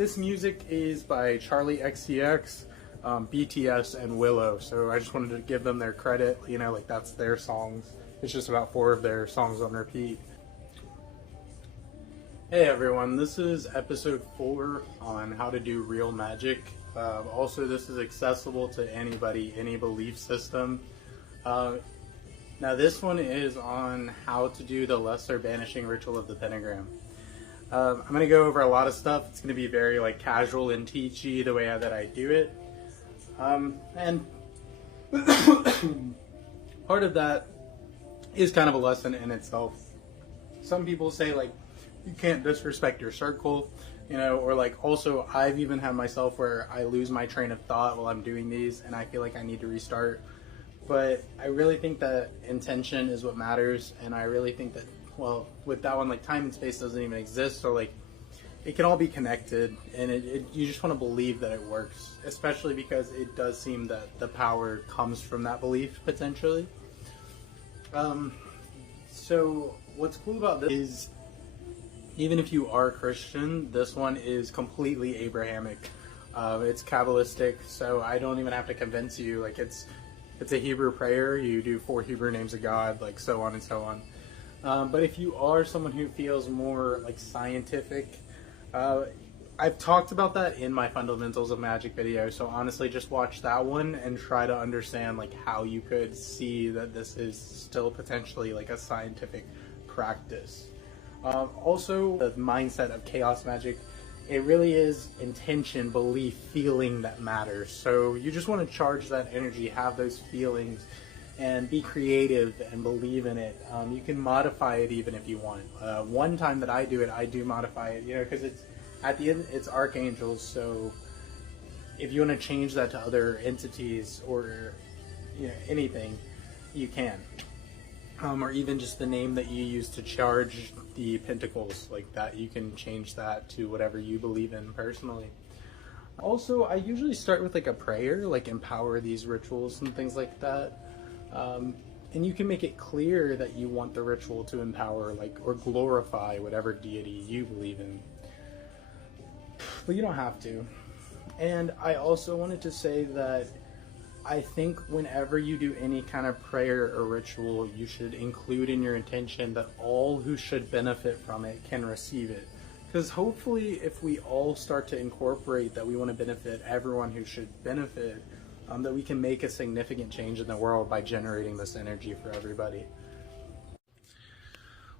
this music is by Charlie XCX, BTS, and Willow. So I just wanted to give them their credit. You know, like that's their songs. It's just about 4 of their songs on repeat. Hey everyone, this is episode 4 on how to do real magic. Also, this is accessible to anybody, any belief system. Now this one is on how to do the lesser banishing ritual of the Pentagram. I'm going to go over a lot of stuff. It's going to be very like casual and teachy the way that I do it. And part of that is kind of a lesson in itself. Some people say like, you can't disrespect your circle, you know, or like also I've even had myself where I lose my train of thought while I'm doing these and I feel like I need to restart. But I really think that intention is what matters, and I really think that, well, with that one, like time and space doesn't even exist, so like it can all be connected, and you just want to believe that it works, especially because it does seem that the power comes from that belief potentially. So what's cool about this is, even if you are Christian, this one is completely Abrahamic. It's Kabbalistic, so I don't even have to convince you. Like it's a Hebrew prayer. You do 4 Hebrew names of God, like so on and so on. But if you are someone who feels more like scientific, I've talked about that in my Fundamentals of Magic video. So honestly, just watch that one and try to understand like how you could see that this is still potentially like a scientific practice. Also, the mindset of chaos magic, it really is intention, belief, feeling that matters. So you just want to charge that energy, have those feelings, and be creative and believe in it. You can modify it even if you want. One time that I do it, I do modify it, you know, because it's at the end it's archangels. So if you want to change that to other entities or you know anything, you can. Or even just the name that you use to charge the pentacles, like that, you can change that to whatever you believe in personally. Also, I usually start with like a prayer, like empower these rituals and things like that. And you can make it clear that you want the ritual to empower, like, or glorify whatever deity you believe in. But you don't have to. And I also wanted to say that I think whenever you do any kind of prayer or ritual, you should include in your intention that all who should benefit from it can receive it. Because hopefully if we all start to incorporate that we want to benefit everyone who should benefit, that we can make a significant change in the world by generating this energy for everybody.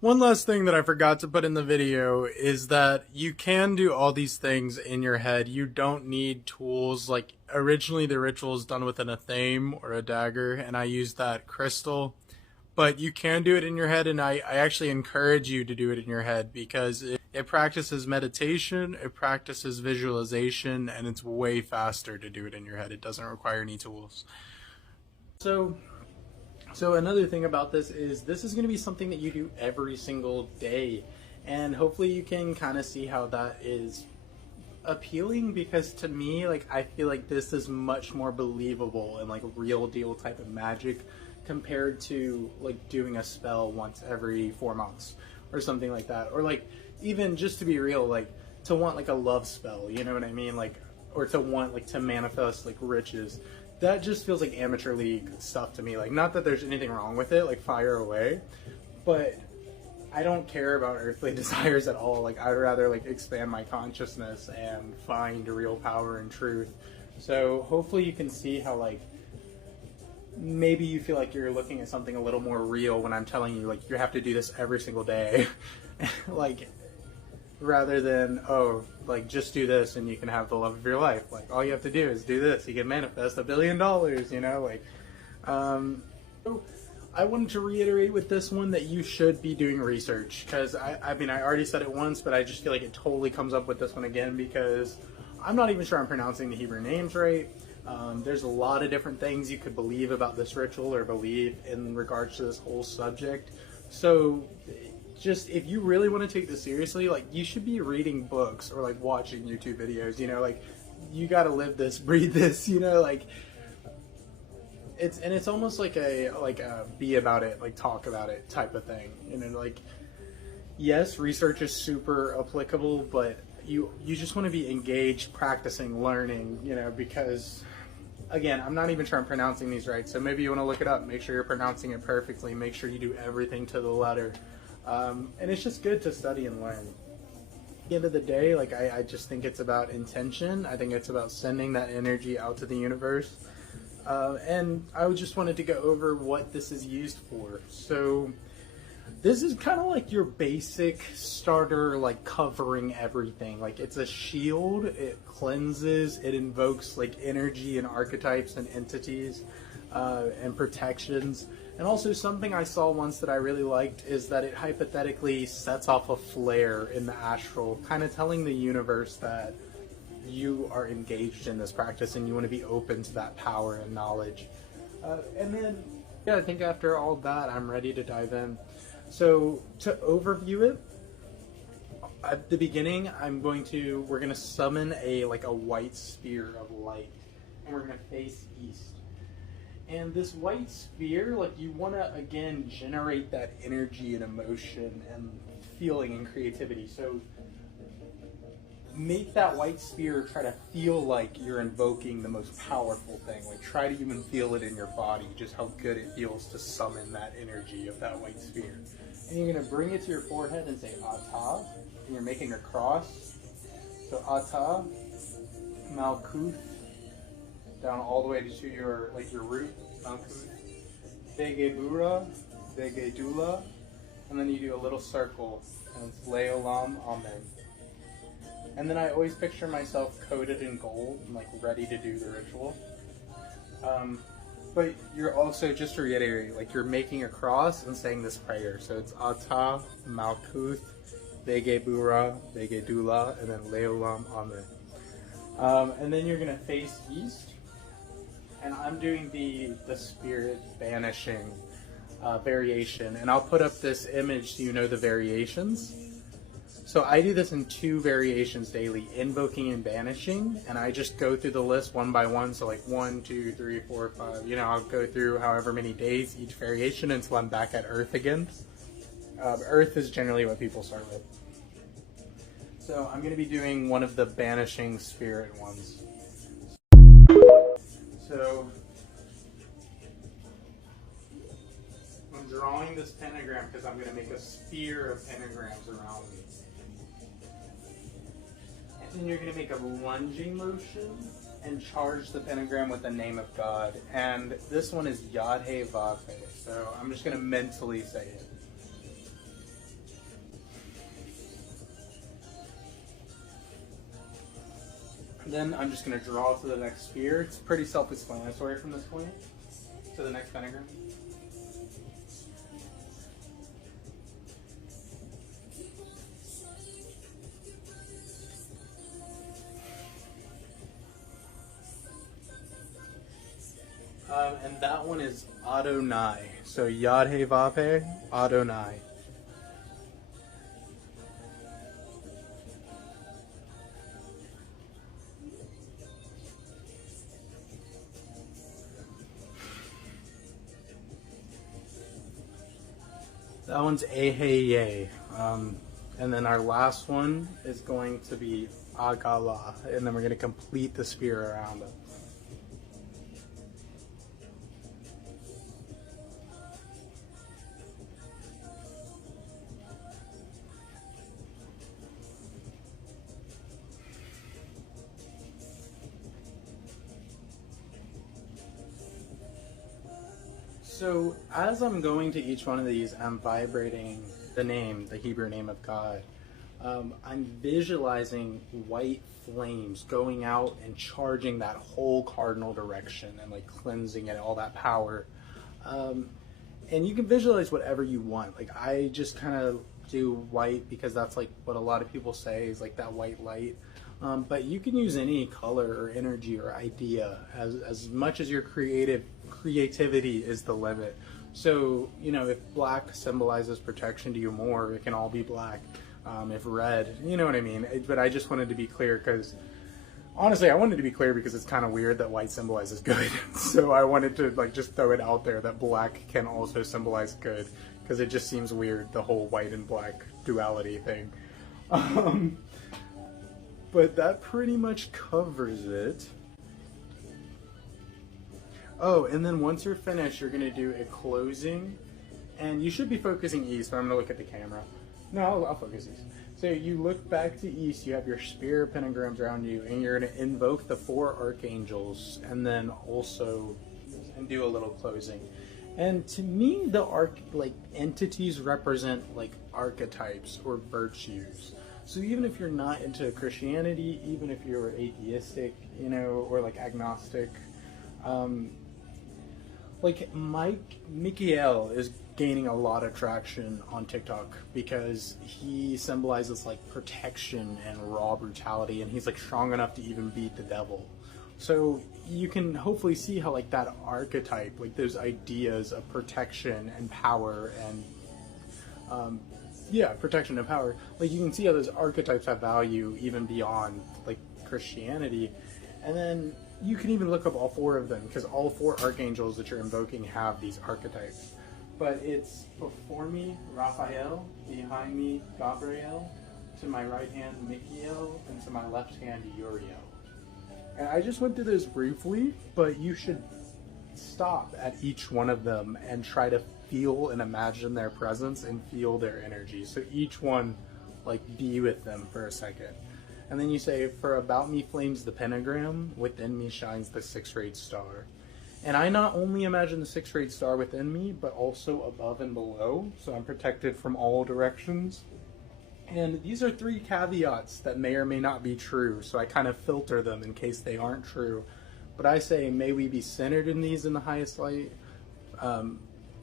One last thing that I forgot to put in the video is that you can do all these things in your head. You don't need tools. Like originally the ritual is done with an athame or a dagger, and I used that crystal. But you can do it in your head, and I actually encourage you to do it in your head because it practices meditation, it practices visualization, and it's way faster to do it in your head. It doesn't require any tools. So another thing about this is going to be something that you do every single day, and hopefully you can kind of see how that is appealing, because to me, like, I feel like this is much more believable and like real deal type of magic compared to like doing a spell once every 4 months or something like that, or like even just to be real, like to want like a love spell, you know what I mean, like, or to want like to manifest like riches. That just feels like amateur league stuff to me. Like, not that there's anything wrong with it, like fire away, but I don't care about earthly desires at all. Like, I'd rather like expand my consciousness and find real power and truth. So hopefully you can see how like maybe you feel like you're looking at something a little more real when I'm telling you like you have to do this every single day. Like, rather than, oh, like just do this and you can have the love of your life. Like, all you have to do is do this, you can manifest $1 billion, you know, like, so I wanted to reiterate with this one that you should be doing research, because I mean, I already said it once, but I just feel like it totally comes up with this one again, because I'm not even sure I'm pronouncing the Hebrew names right. There's a lot of different things you could believe about this ritual or believe in regards to this whole subject. So just, if you really want to take this seriously, like, you should be reading books or like watching YouTube videos, you know, like, you got to live this, breathe this, you know, like, it's almost like a be about it, like talk about it type of thing, you know, like, yes, research is super applicable, but you just want to be engaged, practicing, learning, you know, because again, I'm not even sure I'm pronouncing these right, so maybe you want to look it up, make sure you're pronouncing it perfectly, make sure you do everything to the letter. And it's just good to study and learn. At the end of the day, like I just think it's about intention. I think it's about sending that energy out to the universe. And I just wanted to go over what this is used for. So this is kind of like your basic starter, like covering everything. Like it's a shield, it cleanses, it invokes like energy and archetypes and entities and protections. And also something I saw once that I really liked is that it hypothetically sets off a flare in the astral, kind of telling the universe that you are engaged in this practice and you want to be open to that power and knowledge. And then, yeah, I think after all that, I'm ready to dive in. So to overview it, at the beginning, we're going to summon a white sphere of light, and we're going to face east. And this white sphere, like you want to, again, generate that energy and emotion and feeling and creativity. So make that white sphere try to feel like you're invoking the most powerful thing. Like try to even feel it in your body, just how good it feels to summon that energy of that white sphere. And you're going to bring it to your forehead and say Ata, and you're making a cross. So Ata, Malkuth, down all the way to your root, Malkuth, Degebura, Degedula, and then you do a little circle, and it's Leolam Amen. And then I always picture myself coated in gold and like ready to do the ritual. But you're also, just to reiterate, like you're making a cross and saying this prayer. So it's Ata, Malkuth, Degebura, Degedula, and then Leolam Amen. And then you're gonna face east. And I'm doing the spirit banishing variation. And I'll put up this image so you know the variations. So I do this in 2 variations daily, invoking and banishing, and I just go through the list one by one, so like 1, 2, 3, 4, 5, you know, I'll go through however many days each variation until I'm back at Earth again. Earth is generally what people start with. So I'm going to be doing one of the banishing spirit ones. So I'm drawing this pentagram because I'm going to make a sphere of pentagrams around me. And you're going to make a lunging motion and charge the pentagram with the name of God. And this one is Yadhe Vave. So I'm just going to mentally say it. Then I'm just going to draw to the next sphere. It's pretty self-explanatory from this point to the next pentagram. And that one is Adonai. So Yadhe Vave, Adonai. That one's Eheye. And then our last one is going to be Agala. And then we're going to complete the sphere around it. So as I'm going to each one of these, I'm vibrating the name, the Hebrew name of God. I'm visualizing white flames going out and charging that whole cardinal direction and like cleansing it, all that power. And you can visualize whatever you want. Like I just kind of do white because that's like what a lot of people say is like that white light. But you can use any color or energy or idea as much as your creativity is the limit. So, you know, if black symbolizes protection to you more, it can all be black. If red, you know what I mean? But I just wanted to be clear because, honestly, I wanted to be clear because it's kind of weird that white symbolizes good. So I wanted to like just throw it out there that black can also symbolize good because it just seems weird, the whole white and black duality thing. But that pretty much covers it. Oh, and then once you're finished, you're gonna do a closing, and you should be focusing east, but I'm gonna look at the camera. No, I'll focus east. So you look back to east, you have your spear of pentagrams around you, and you're gonna invoke the 4 archangels, and then also and do a little closing. And to me, the entities represent like archetypes or virtues. So even if you're not into Christianity, even if you're atheistic, you know, or like agnostic, like Michael is gaining a lot of traction on TikTok because he symbolizes like protection and raw brutality, and he's like strong enough to even beat the devil. So you can hopefully see how like that archetype, like those ideas of protection and power and protection and power, like you can see how those archetypes have value even beyond like Christianity. And then you can even look up all 4 of them, because all 4 archangels that you're invoking have these archetypes. But it's before me, Raphael, behind me, Gabriel, to my right hand, Michael, and to my left hand, Uriel. And I just went through this briefly, but you should stop at each one of them and try to feel and imagine their presence and feel their energy. So each one, like, be with them for a second. And then you say, for about me flames the pentagram, within me shines the 6-rayed star. And I not only imagine the 6-rayed star within me, but also above and below, so I'm protected from all directions. And these are 3 caveats that may or may not be true, so I kind of filter them in case they aren't true. But I say, may we be centered in these in the highest light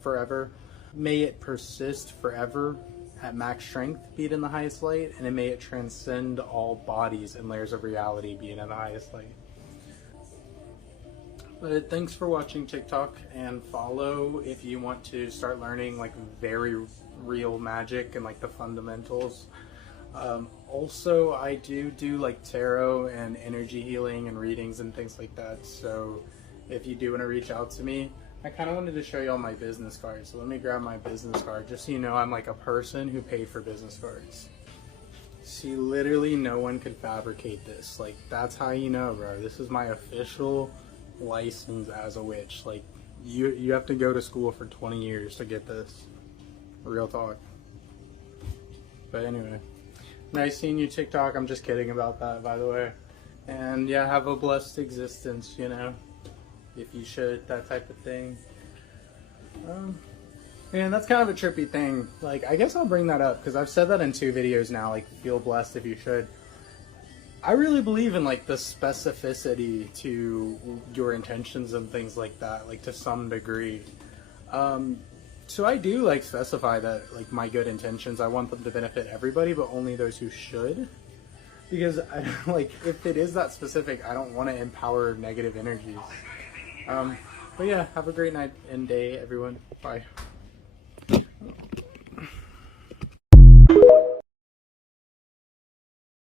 forever. May it persist forever at max strength, be it in the highest light, and may it transcend all bodies and layers of reality, being in the highest light. But thanks for watching TikTok, and follow if you want to start learning like very real magic and like the fundamentals. Also, I do like tarot and energy healing and readings and things like that. So if you do want to reach out to me, I kind of wanted to show you all my business cards. So let me grab my business card, just so you know I'm like a person who paid for business cards. See, literally no one could fabricate this. Like, that's how you know, bro. This is my official license as a witch. Like, you have to go to school for 20 years to get this. Real talk. But anyway, nice seeing you, TikTok. I'm just kidding about that, by the way. And yeah, have a blessed existence, you know, if you should, that type of thing. And that's kind of a trippy thing. Like, I guess I'll bring that up because I've said that in 2 videos now, like, feel blessed if you should. I really believe in like the specificity to your intentions and things like that, like to some degree. So I do like specify that like my good intentions, I want them to benefit everybody, but only those who should. Because I, like, if it is that specific, I don't want to empower negative energies. But yeah, have a great night and day, everyone. Bye.